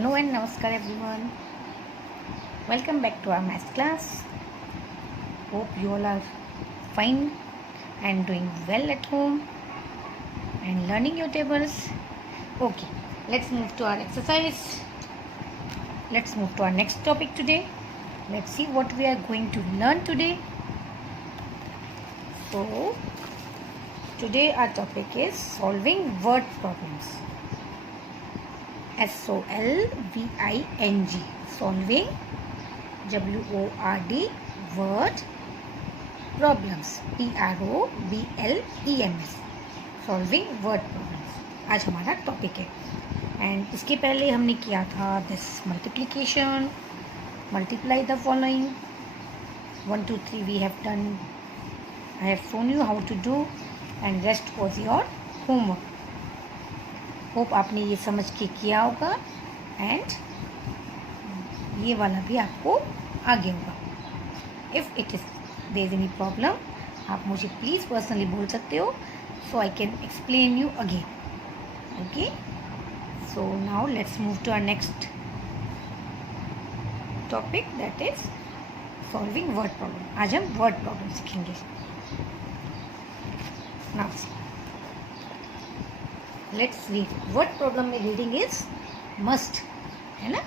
Hello and Namaskar everyone. Welcome back to our math class. Hope you all are fine and doing well at home and learning your tables. Okay, let's move to our exercise. Let's move to our next topic today. Let's see what we are going to learn today. So, today our topic is solving word problems. SOLVING, solving, WORD, word problems, PROBLEMS, solving word problems आज हमारा topic है. And इसके पहले हमने किया था this multiplication, multiply the following 1 2 3 we have done. I have shown you how to do and rest was your homework. Hope आपने ये समझ के किया होगा एंड ये वाला भी आपको आ गया होगा. If it is there is any problem आप मुझे प्लीज़ पर्सनली बोल सकते हो so I can explain you again. Okay, so now let's move to our next topic that is solving word problem. आज हम वर्ड प्रॉब्लम सीखेंगे. Now let's read. Word problem में reading is must है ना.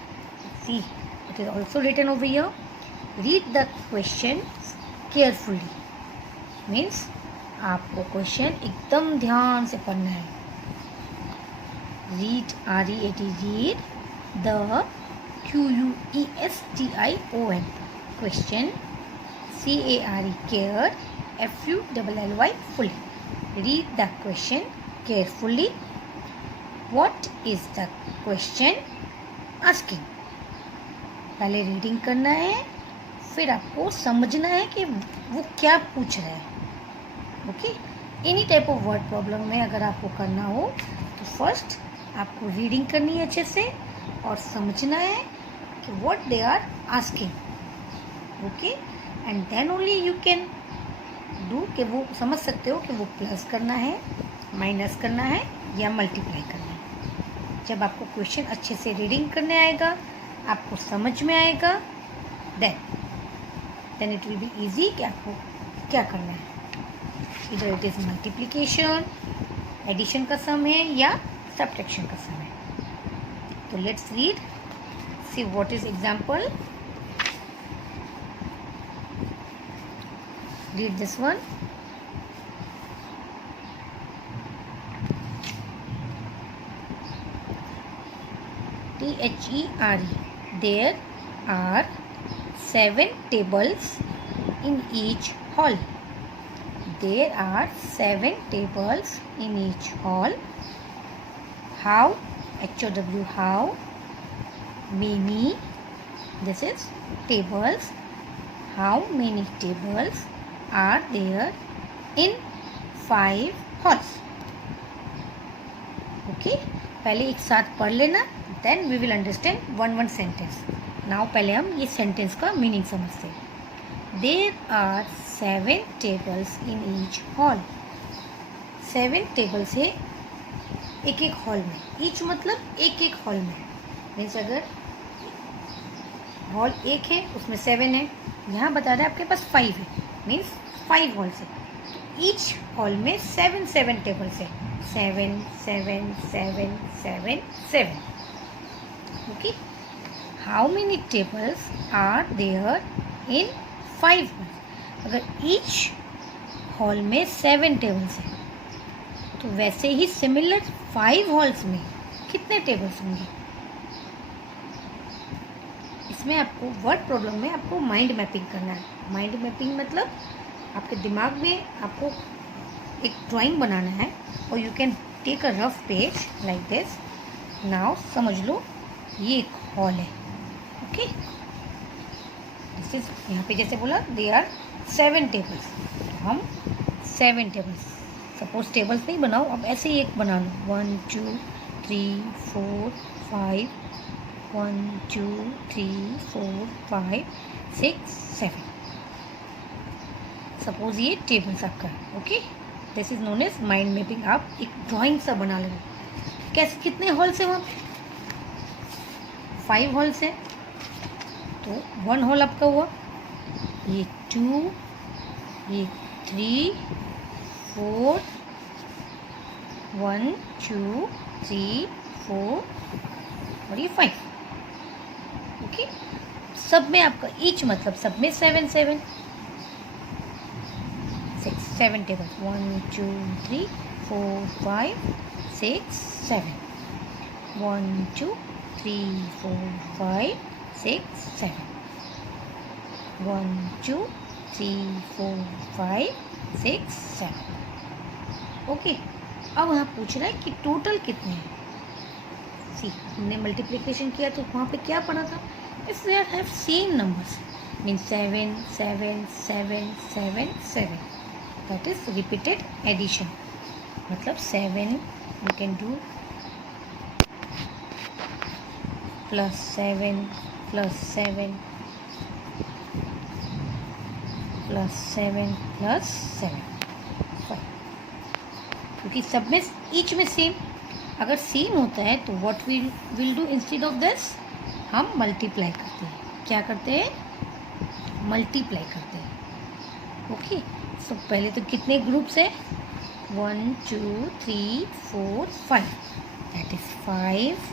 See it is also written over here. Read the question carefully means आपको question एकदम ध्यान से पढ़ना है. Read READ read the QUESTION question CARE care FULLY fully. Read the question carefully. What is the question asking? पहले reading करना है फिर आपको समझना है कि वो क्या पूछ रहा है. Okay, any type of word problem में अगर आपको करना हो तो फर्स्ट आपको रीडिंग करनी है अच्छे से और समझना है कि what they are asking. Okay, and then only you can do कि वो समझ सकते हो कि वो प्लस करना है, माइनस करना है या मल्टीप्लाई करना है. जब आपको क्वेश्चन अच्छे से रीडिंग करने आएगा, आपको समझ में आएगा, then it will be easy कि आपको क्या करना है. इधर इट इज़ मल्टीप्लिकेशन, एडिशन का सम है या सब्ट्रैक्शन का सम है. तो let's read. See what is example. Read this one. THERE. There are 7 tables in each hall. There are 7 tables in each hall. How? HOW. How many? This is tables. How many tables are there in 5 halls? Okay, पहले एक साथ पढ़ लेना, then we will understand one sentence. Now पहले हम ये sentence का meaning समझते हैं. There are 7 tables in each hall. 7 tables है एक एक हॉल में. ईच मतलब एक एक हॉल में. मीन्स अगर हॉल एक है उसमें 7 है, यहाँ बता रहे हैं आपके पास 5 है, मीन्स 5 हॉल्स है. ईच हॉल में 7 टेबल्स है. 7 7 7 7 7. Okay, how many tables are there in 5 halls. अगर ईच हॉल में 7 टेबल्स हैं तो वैसे ही सिमिलर 5 हॉल्स में कितने टेबल्स होंगे. इसमें आपको वर्ड प्रॉब्लम में आपको माइंड मैपिंग करना है. माइंड मैपिंग मतलब आपके दिमाग में आपको एक ड्राइंग बनाना है और you can take a rough page like this. Now समझ लो ये एक हॉल है. ओके, दिस इज यहाँ पे जैसे बोला दे आर 7 टेबल्स. तो हम 7 टेबल्स, सपोज टेबल्स नहीं बनाओ, अब ऐसे ही एक बना लो. 1 2 3 4 5 1 2 3 4 5 6 7. सपोज ये टेबल्स आपका है. Okay, this is known as mind mapping. आप एक ड्राइंग सा बना लो. कैसे, कितने हॉल्स है वहाँ पे. 5 होल्स है, तो 1 होल आपका हुआ, ये 2, ये 3, 4, 1 2 3 4 और ये 5। ओके, सब में आपका ईच मतलब सब में 7 7 6 7 टेबल, 1 2 3 4 5 6 7, 1 2 3 4 5 6 7, 1 2 3 4 5 6 7। ओके, अब यहाँ पूछ रहा है कि टोटल कितने हैं। सी, हमने मल्टीप्लिकेशन किया तो वहाँ पे क्या पढ़ा था, if we have same numbers mean 7 7 7 7 7, that is repeated addition. मतलब 7 we can do +7 +7 +7 +7, क्योंकि सब में ईच में सेम, अगर सेम होता है तो what will do instead of this, हम मल्टीप्लाई करते हैं। क्या करते हैं, मल्टीप्लाई करते हैं। ओके, सो पहले तो कितने ग्रुप्स है, 1 2 3 4 5, that is 5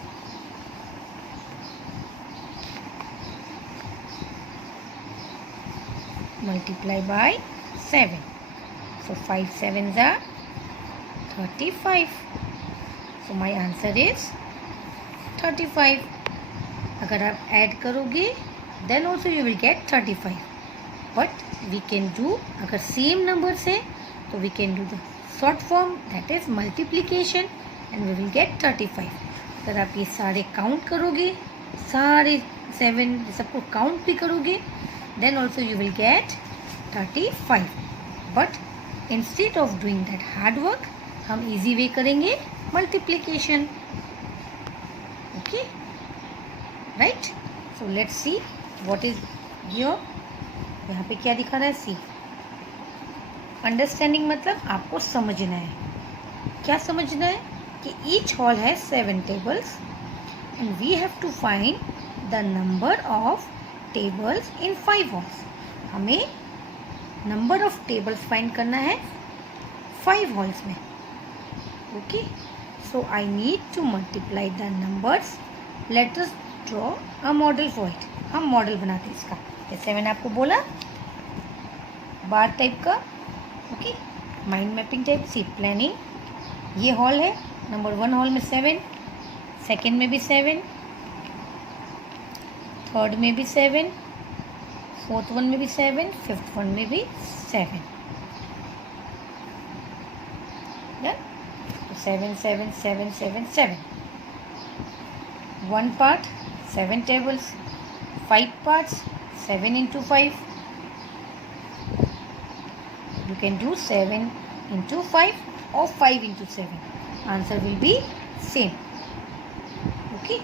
multiply by 7, so 5 7s are 35, so my answer is 35। अगर आप ऐड करोगे then also you will get 35, but we can do, अगर सेम नंबर्स है तो we can do the short form, that is multiplication, and we will get 35। अगर आप ये सारे काउंट करोगे, सारे 7 सबको काउंट भी करोगे, then also you will get 35, but instead of doing that hard work, हम easy way करेंगे multiplication। okay, right, so let's see what is your, यहाँ पे क्या दिखा रहा है, सी अंडरस्टैंडिंग मतलब आपको समझना है। क्या समझना है कि ईच हॉल है 7 tables and we have to find the number of tables in 5 halls. हमें नंबर ऑफ टेबल्स फाइंड करना है 5 हॉल्स में। Okay, so I need to multiply the numbers, let us draw a model for it. हम model बनाते हैं इसका, जैसे मैंने आपको बोला बार टाइप का। Okay, mind mapping type, see planning. ये हॉल है, नंबर 1 हॉल में 7, सेकेंड में भी 7, थर्ड में भी 7, फोर्थ वन में भी 7, फिफ्थ वन में भी 7। तो 7 7 7 7 7, 1 part 7 tables, 5 parts 7 into 5, you can do 7 into 5 or 5 into 7, answer will be same। okay,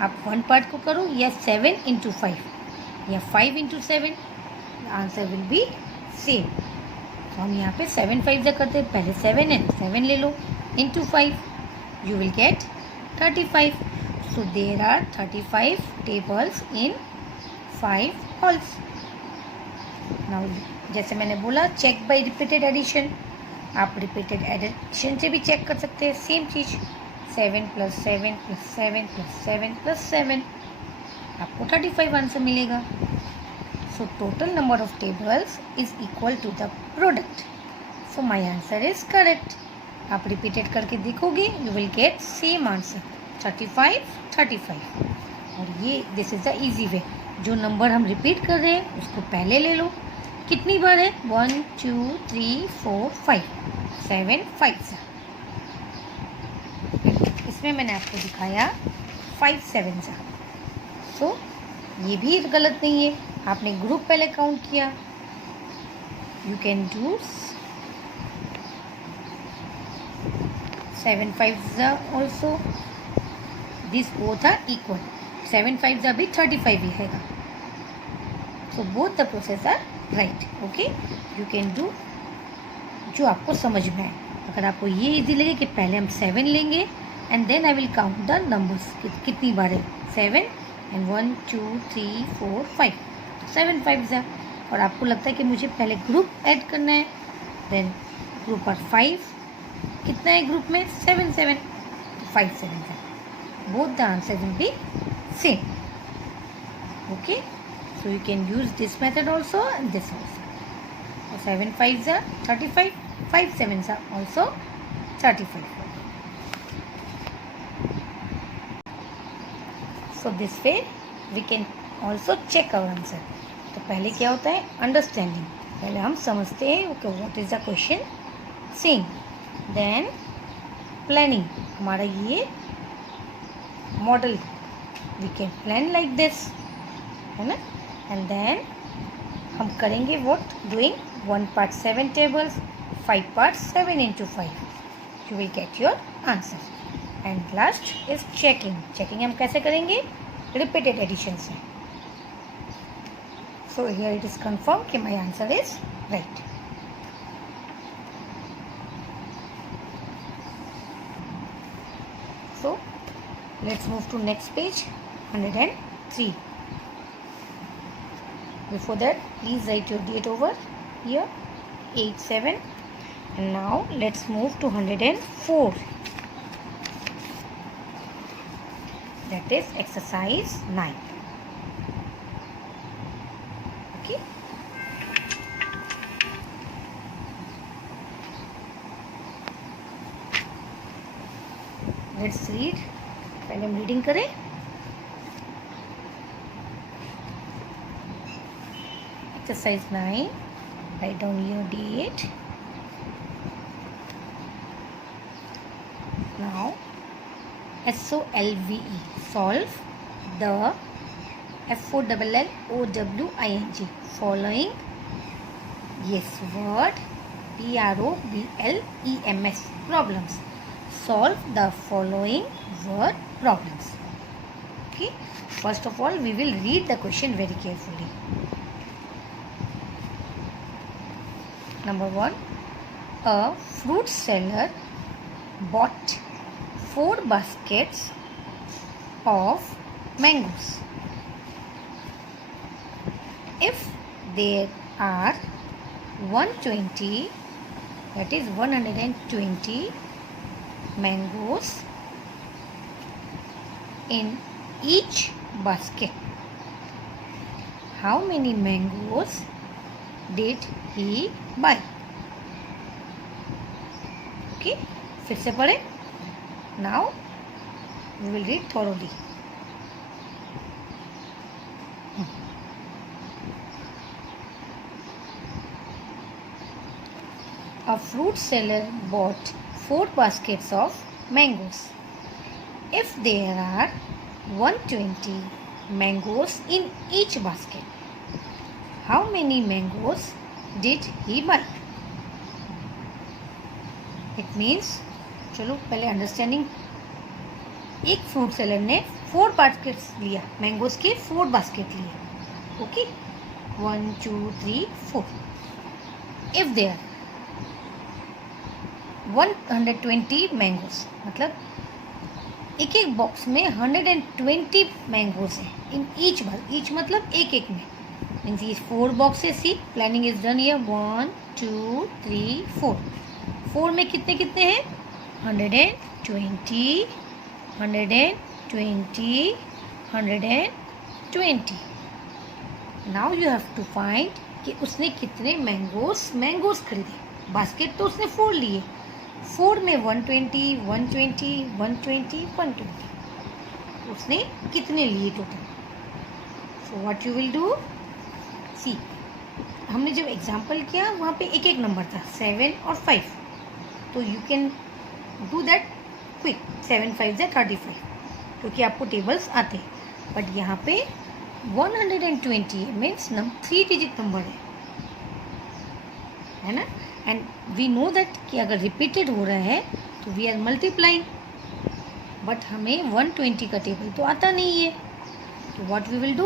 आप 1 part को करो या 7 into 5 या 5 into 7, answer will B same. तो हम यहाँ पे 7 5 से करते हैं, पहले 7 है 7 ले लो, into 5 you will get 35, so there are 35 tables in 5 halls। now जैसे मैंने बोला चेक बाय रिपीटेड एडिशन, आप रिपीटेड एडिशन से भी चेक कर सकते हैं। सेम चीज़ 7 + 7 + 7 + 7 + 7, आपको 35 आंसर मिलेगा। So total number of tables is equal to the product, so my answer is correct. आप रिपीटेड करके देखोगे, you will get same answer 35 35। और ये this is the easy way, जो नंबर हम रिपीट कर रहे हैं उसको पहले ले लो। कितनी बार है, 1 2 3 4 5, 7 5। इसमें मैंने आपको दिखाया 5 7 सा, सो ये भी गलत नहीं है, आपने ग्रुप पहले काउंट किया। You can do 7 5 also, this both are equal, 7 5 भी 35 ही है, so both the process are right. Okay, you can do जो आपको समझ में आए। अगर आपको ये इजी लगे कि पहले हम 7 लेंगे and then I will count the numbers, कितनी बार है 7, एंड 1 2 3 4 5, 7 5 है। और आपको लगता है कि मुझे पहले ग्रुप ऐड करना है, देन ग्रुप और 5, कितना है ग्रुप में 7 7, 5 7 है। Both the answer will B same. Okay, so you can use this method also and this also. So 7 5s are 35, 5 7s are also 35. So this way we can also check our answer. तो पहले क्या होता है, understanding, पहले हम समझते हैं okay what is the question saying, then planning, हमारा ये model we can plan like this, है ना, एंड देन हम करेंगे what doing 1 part 7 tables, 5 parts 7 into 5, you will get your answer. And last is checking, checking हम कैसे करेंगे, repeated addition से. So here it is confirm कि my answer is right. So let's move to next page 103. Before that, please write your date over here 8/7, and now let's move to 104. That is exercise 9. Okay. Let's read. पहले हम reading करें. Exercise 9. Write down your date. Now, SOLVE. Solve the FOLLOWING following. Yes, word PROBLEMS problems. Solve the following word problems. Okay. First of all, we will read the question very carefully. Number 1, a fruit seller bought 4 baskets of mangoes. If there are 120, that is 120 mangoes in each basket, how many mangoes did he buy? Okay, फिर से पढ़े. Now we will read thoroughly. A fruit seller bought 4 baskets of mangoes. If there are 120 mangoes in each basket, how many mangoes did he buy? It means, चलो पहले understanding. एक fruit seller ने 4 baskets लिया, mangoes के 4 basket लिए. Okay, 1 2 3 4. If there 120 mangoes, मतलब एक एक बॉक्स में 120 मैंगोज हैं इन ईच मतलब एक एक में. In these 4 boxes, see, planning is done here. 1 2 3 4. 4 में कितने कितने हैं, 120 120 120. Now you have to find कि उसने कितने मैंगोज खरीदे. बास्केट तो उसने 4 लिए, 4 में 120 120 120 120, उसने कितने लिए total. So what you will do, see, हमने जब एग्जाम्पल किया वहाँ पे एक एक नंबर था 7 और 5, तो you can do that quick. 7 5 है 35, क्योंकि आपको टेबल्स आते हैं. बट यहाँ पे 120 मीन्स 3 डिजिट नंबर है ना. एंड वी नो दैट कि अगर रिपीटेड हो रहा है तो वी आर मल्टीप्लाइंग, बट हमें 120 का टेबल तो आता नहीं है. तो what we will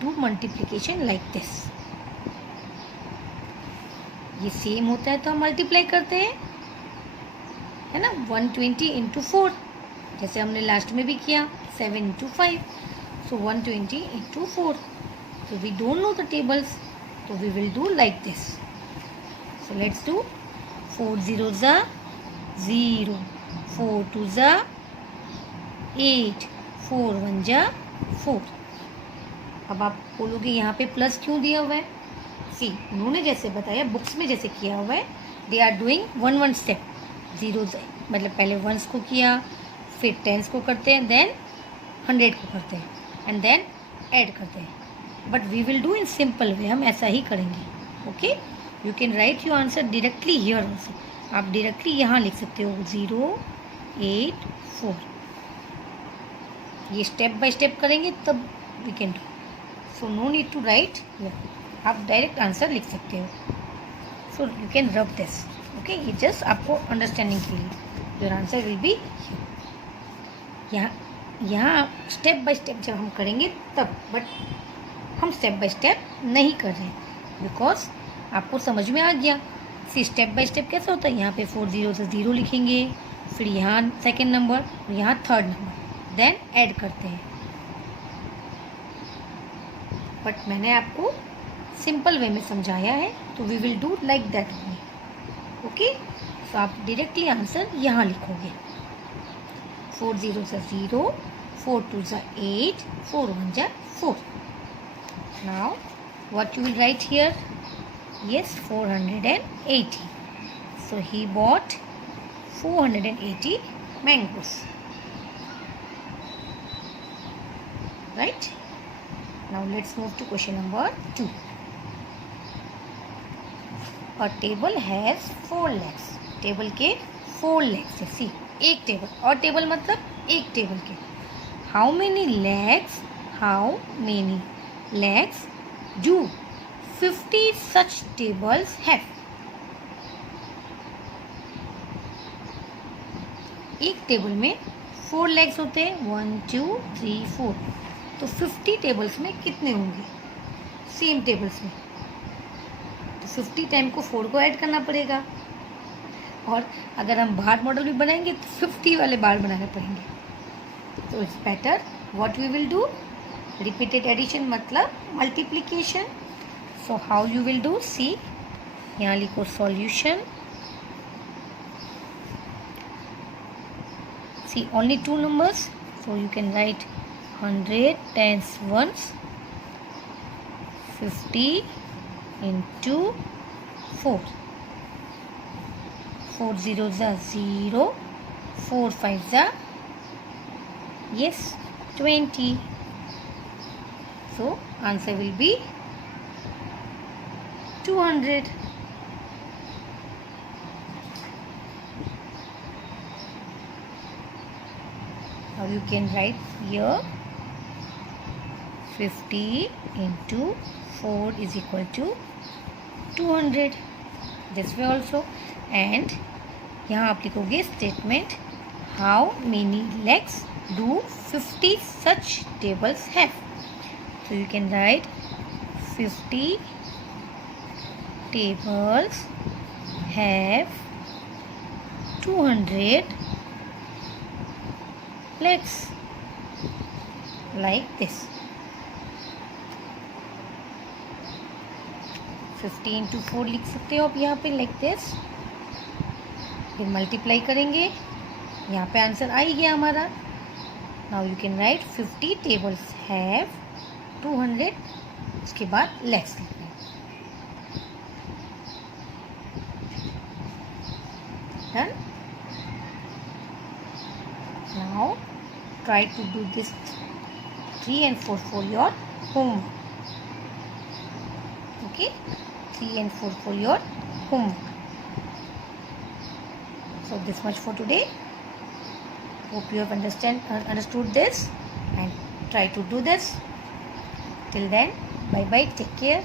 do multiplication like this. ये सेम होता है तो हम मल्टीप्लाई करते हैं, है ना. 120 इंटू 4, जैसे हमने लास्ट में भी किया, 7 into 5. So 120 into 4. So we don't know the tables. So we will do like this. So let's do 4 zeros are 0, 4 twos are 8, 4 1 जा 4. अब आप बोलोगे यहाँ पे प्लस क्यों दिया हुआ है? सी, उन्होंने जैसे बताया बुक्स में जैसे किया हुआ है, they are doing one step. Zero मतलब पहले वंस को किया, फिर टेंस को करते हैं, देन 100 को करते हैं, एंड देन ऐड करते हैं. But we will do in simple way, हम ऐसा ही करेंगे. Okay, you can write your answer directly here also. आप डायरेक्टली यहाँ लिख सकते हो 0 8 4. ये स्टेप बाय स्टेप करेंगे तब we can do. So no need to write here, आप डायरेक्ट आंसर लिख सकते हो. So you can rub this. Okay, ये जस्ट आपको अंडरस्टैंडिंग के लिए. योर आंसर विल बी यहाँ स्टेप बाय स्टेप जब हम करेंगे तब. बट हम स्टेप बाय स्टेप नहीं कर रहे हैं बिकॉज आपको समझ में आ गया. सी, स्टेप बाय स्टेप कैसे होता है, यहाँ पे 4 0 से 0 लिखेंगे, फिर यहाँ सेकेंड नंबर, यहाँ थर्ड नंबर, देन ऐड करते हैं. बट मैंने आपको सिंपल वे में समझाया है, तो we will do like that way. Okay, तो आप डायरेक्टली आंसर यहाँ लिखोगे. 4 0 से 0, 4 2 से 8, 4 1 जा 4. Now what you will write here? Yes, 480. So he bought 480 mangoes. Right? Now let's move to question number 2. A table has 4 legs. Table के 4 legs है. See, एक टेबल, और टेबल मतलब एक टेबल के. How many legs do 50 such tables have? एक table में 4 legs होते हैं, 1 2 3 4. तो 50 टेबल्स में कितने होंगे सेम टेबल्स में? तो 50 टाइम को 4 को ऐड करना पड़ेगा. और अगर हम बार मॉडल भी बनाएंगे तो 50 वाले बार बनाने पड़ेंगे. तो it's better what we will do, repeated addition मतलब multiplication. So how you will do, see, यहाँ लिखो solution. See, only 2 numbers, so you can write 100 times ones, 50 into 4. 4 zeros are 0, 4 5s are, yes, 20. So answer will be 200. Now you can write here 50 into 4 is equal to 200. This way also. And यहाँ आप लिखोगे statement, how many legs do 50 such tables have? So you can write 50 tables have 200 legs, like this. 50 into 4 लिख सकते हो आप यहाँ पे like this. फिर मल्टीप्लाई करेंगे, यहाँ पे आंसर आ ही गया हमारा. Now you can right 50 tables have 200, उसके बाद लेग्स लिखना है. Done. Now try to do this 3 and 4 for your homework. Okay, 3 and 4 for your homework. So this much for today. Hope you have understood this and try to do this. Till then, bye bye, take care.